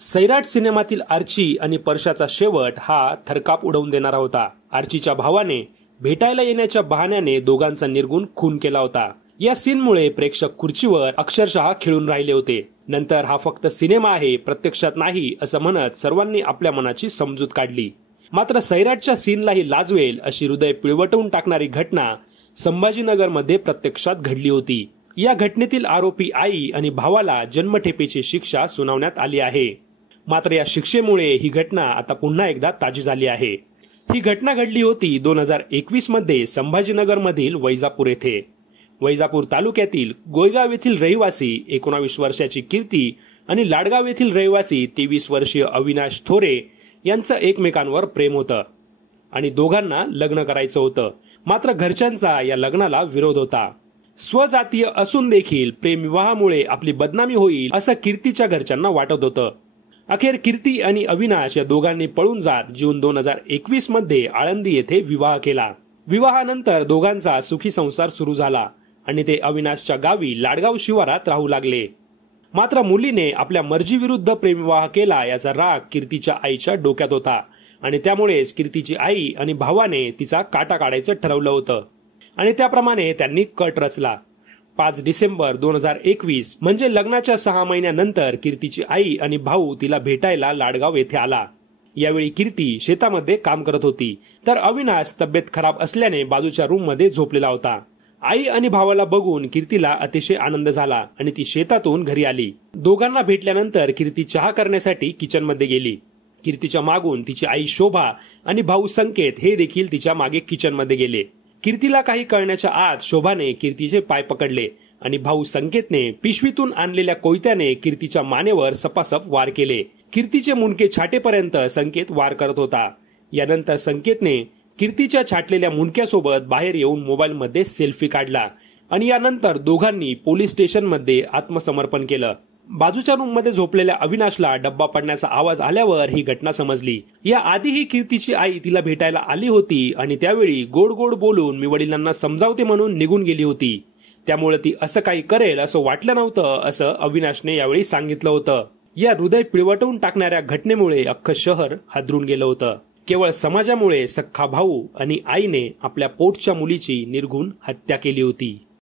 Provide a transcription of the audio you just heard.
सैराट सिनेमातील आर्ची आणि परशाचा शेवट हा थरकाप उडवून देणारा होता। आर्चीच्या भावाने भेटायला येण्याच्या बहाण्याने दोघांचा निर्गुण खून केला होता। या सीनमुळे प्रेक्षक खुर्चीवर अक्षरशः खिळून राहिले होते। नंतर हा फक्त सिनेमा आहे, प्रत्यक्षात नाही असं म्हणत सर्वांनी आपल्या मनाची समजूत काढली। मात्र सैराटच्या सीनलाही लाजवेल अशी हृदय पिळवटवून टाकणारी घटना संभाजीनगरमध्ये प्रत्यक्षात घडली होती। या घटनेतील आरोपी आई आणि भावाला जन्मठेपेची शिक्षा सुनावण्यात आली आहे। मात्र या शिक्षेमुळे ही घटना आता पुन्हा एकदा ताजी झाली आहे। ही घटना घडली होती 2021 मध्ये संभाजीनगर मधील वैजापूर येथे। वैजापूर तालुक्यातील गोयगाव येथील रहिवासी 19 वर्षाची कीर्ती आणि लाडगाव येथील रहिवासी 23 वर्षीय अविनाश थोरे यांचं एकमेकांवर प्रेम होतं आणि दोघांना लग्न करायचं होतं। मात्र घरच्यांचा या लग्नाला विरोध होता। स्वजातीय असून देखील प्रेमविवाहामुळे आपली बदनामी होईल असं कीर्तीच्या घरच्यांना वाटत होतं। अखेर कीर्ती आणि अविनाश या दोघांनी पळून जात जून 2021 मध्ये आळंदी येथे विवाह केला। विवाहानंतर दोघांचा सुखी संसार सुरू झाला आणि ते अविनाशच्या गावी लाडगाव शिवारात राहू लागले। मात्र मुलीने आपल्या मर्जीविरुद्ध प्रेमविवाह केला याचा राग कीर्तीच्या आईच्या डोक्यात होता आणि त्यामुळेच कीर्तीची आई आणि भावाने तिचा काटा काढायचं ठरवलं होतं आणि त्याप्रमाणे त्यांनी कट रचला। 5 डिसेंबर 2021 म्हणजे लग्नाच्या 6 महिन्यानंतर कीर्तीची आई आणि भाऊ तिला भेटायला लाडगाव येथे आला। यावेळी कीर्ती शेतामध्ये काम करत होती तर अविनाश तब्येत खराब असल्याने बाजूच्या रूम मध्ये झोपलेला होता। आई आणि भावाला बघून कीर्तीला अतिशय आनंद झाला आणि ती शेतातून घरी आली। दोघांना भेटल्यानंतर कीर्ती चहा करण्यासाठी किचन मध्ये गेली। कीर्तीच्या मागून तिची आई शोभा आणि भाऊ संकेत हे देखील तिच्या मागे किचन मध्ये गेले। कीर्तीला काही कळण्याच्या आत शोभाने कीर्तीचे पाय पकडले आणि भाऊ संकेतने पिशवीतून आणलेल्या कोयत्याने कीर्तीच्या मानेवर सपासप वार केले। कीर्तीचे मुंडके छाटेपर्यंत संकेत वार करत होता। यानंतर संकेतने कीर्तीच्या छाटलेल्या मुंडक्यासोबत बाहेर येऊन मोबाईल मध्ये सेल्फी काढला आणि यानंतर दोघांनी पोलीस स्टेशन मध्ये आत्मसमर्पण केलं। बाजूच्या रूम मध्ये झोपलेल्या अविनाशला डब्बा पडण्याचा आवाज आल्यावर ही घटना समजली। या आधीही कीर्तीची आई तिला भेटायला आली होती आणि त्यावेळी गोड गोड बोलून मी वडिलांना समजावते म्हणून निघून गेली होती। त्यामुळे ती असं काही करेल असं वाटलं नव्हतं असं अविनाशने यावेळी सांगितलं होतं। या हृदय पिळवटवून टाकणाऱ्या घटनेमुळे अख्खं शहर हादरून गेलं होतं। केवळ समाजामुळे सख्खा भाऊ आणि आईने आपल्या पोटच्या मुलीची निर्घृण हत्या केली होती।